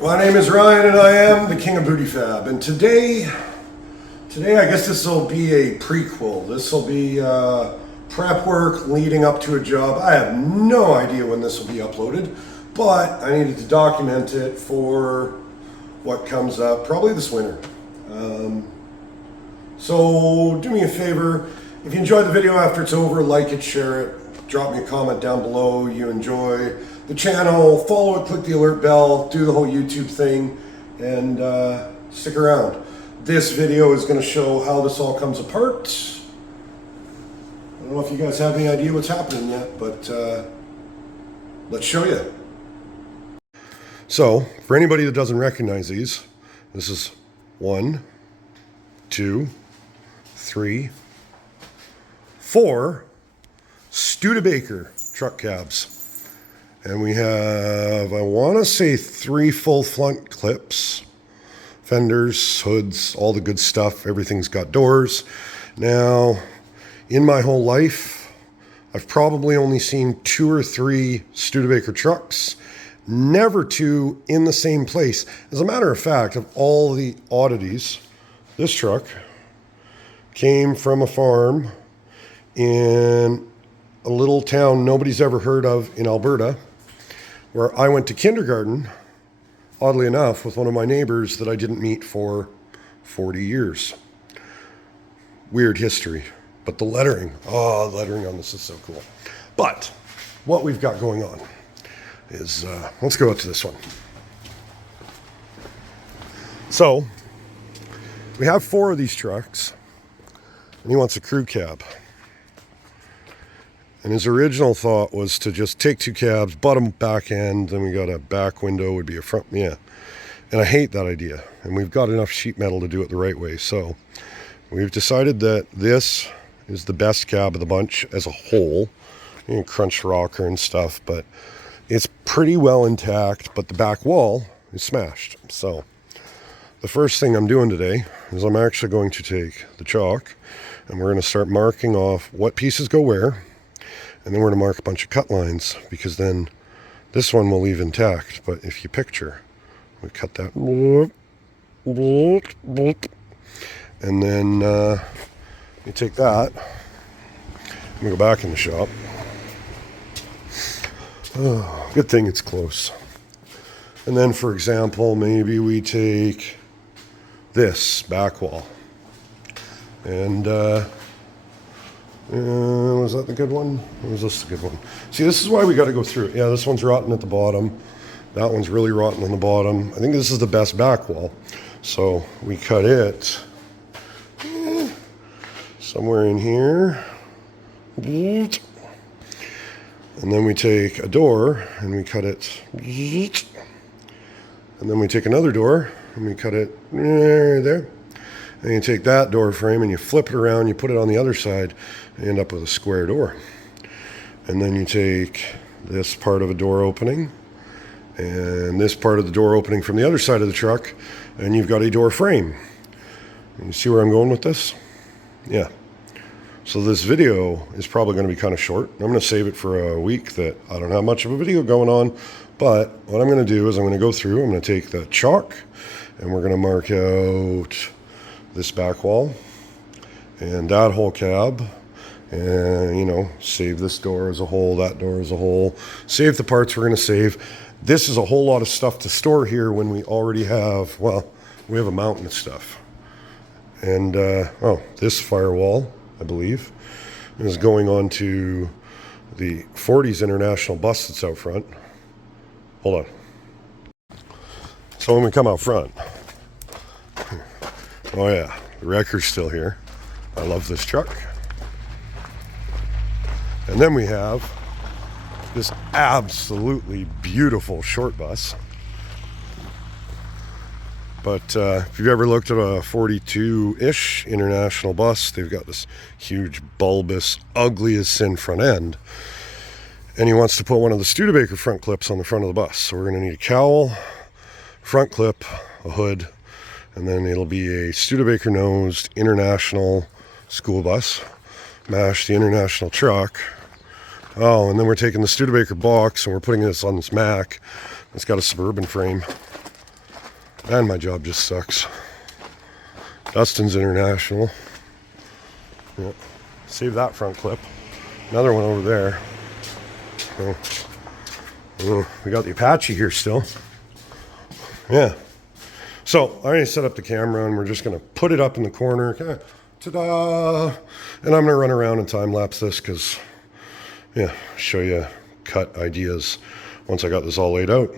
My name is Ryan and I am the King of Booty Fab. And today I guess this will be a prequel. This will be prep work leading up to a job. I have no idea when this will be uploaded, but I needed to document it for what comes up probably this winter. So do me a favor, if you enjoyed the video after it's over, like it, share it, drop me a comment down below. You enjoy the channel, follow it, click the alert bell, do the whole YouTube thing, and stick around. This video is going to show how this all comes apart. I don't know if you guys have any idea what's happening yet, but let's show you. So, for anybody that doesn't recognize these, this is 1, 2, 3, 4 Studebaker truck cabs. And we have, I want to say 3 full front clips, fenders, hoods, all the good stuff. Everything's got doors. Now, in my whole life, I've probably only seen 2 or 3 Studebaker trucks, never 2 in the same place. As a matter of fact, of all the oddities, this truck came from a farm in a little town nobody's ever heard of in Alberta, where I went to kindergarten, oddly enough, with one of my neighbors that I didn't meet for 40 years. Weird history, but the lettering, the lettering on this is so cool. But what we've got going on is, let's go out to this one. So, we have 4 of these trucks, and he wants a crew cab. And his original thought was to just take 2 cabs, butt them back end, then we got a back window, would be a front, yeah. And I hate that idea. And we've got enough sheet metal to do it the right way. So we've decided that this is the best cab of the bunch as a whole. You can crunch rocker and stuff, but it's pretty well intact, but the back wall is smashed. So the first thing I'm doing today is I'm actually going to take the chalk and we're going to start marking off what pieces go where. And then we're going to mark a bunch of cut lines, because then this one will leave intact. But if you picture, we cut that. And then you take that and we go back in the shop. Oh, good thing it's close. And then, for example, maybe we take this back wall. And was that the good one? Or was this the good one? See, this is why we got to go through it. Yeah, this one's rotten at the bottom. That one's really rotten on the bottom. I think this is the best back wall. So we cut it somewhere in here. And then we take a door and we cut it. And then we take another door and we cut it there. And you take that door frame and you flip it around, you put it on the other side, and you end up with a square door. And then you take this part of a door opening and this part of the door opening from the other side of the truck, and you've got a door frame. And you see where I'm going with this? Yeah. So this video is probably going to be kind of short. I'm going to save it for a week that I don't have much of a video going on. But what I'm going to do is I'm going to go through, I'm going to take the chalk and we're going to mark out this back wall and that whole cab, and save this door as a whole, that door as a whole, save the parts we're going to save. This is a whole lot of stuff to store here when we already have, we have a mountain of stuff. And this firewall, I believe, is going on to the 40s International bus that's out front. Hold on. So when we come out front, oh yeah, the wrecker's still here. I love this truck. And then we have this absolutely beautiful short bus. But if you've ever looked at a 42-ish International bus, they've got this huge, bulbous, ugly as sin front end. And he wants to put one of the Studebaker front clips on the front of the bus. So we're going to need a cowl, front clip, a hood, and then it'll be a Studebaker nosed International school bus. Mash the International truck. Oh, and then we're taking the Studebaker box and we're putting this on this Mack. It's got a Suburban frame. And my job just sucks. Dustin's international. Yeah. Save that front clip. Another one over there. We got the Apache here still. Yeah. So I already set up the camera and we're just going to put it up in the corner. Ta-da! And I'm going to run around and time-lapse this because, yeah, show you cut ideas once I got this all laid out.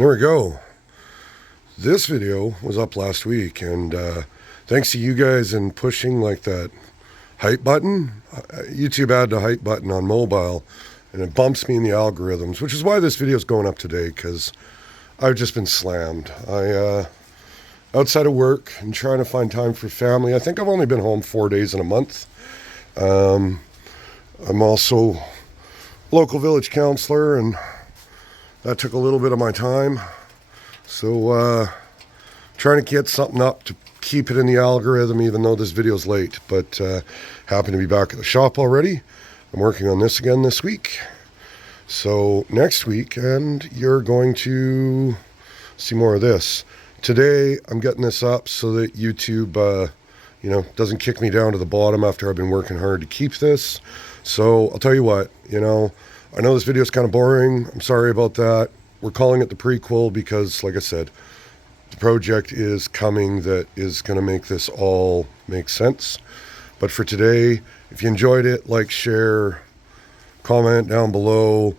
There we go. This video was up last week, and thanks to you guys and pushing like that hype button, YouTube added a hype button on mobile, and it bumps me in the algorithms, which is why this video is going up today, because I've just been slammed. Outside of work and trying to find time for family. I think I've only been home 4 days in a month. I'm also local village counselor, and that took a little bit of my time. So trying to get something up to keep it in the algorithm, even though this video's late. But happen to be back at the shop already. I'm working on this again this week. So next week, and you're going to see more of this. Today, I'm getting this up so that YouTube, doesn't kick me down to the bottom after I've been working hard to keep this. So I'll tell you what, I know this video is kind of boring. I'm sorry about that. We're calling it the prequel because, like I said, the project is coming that is going to make this all make sense. But for today, if you enjoyed it, like, share, comment down below.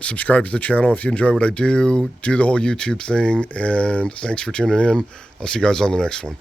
Subscribe to the channel if you enjoy what I do. Do the whole YouTube thing. And thanks for tuning in. I'll see you guys on the next one.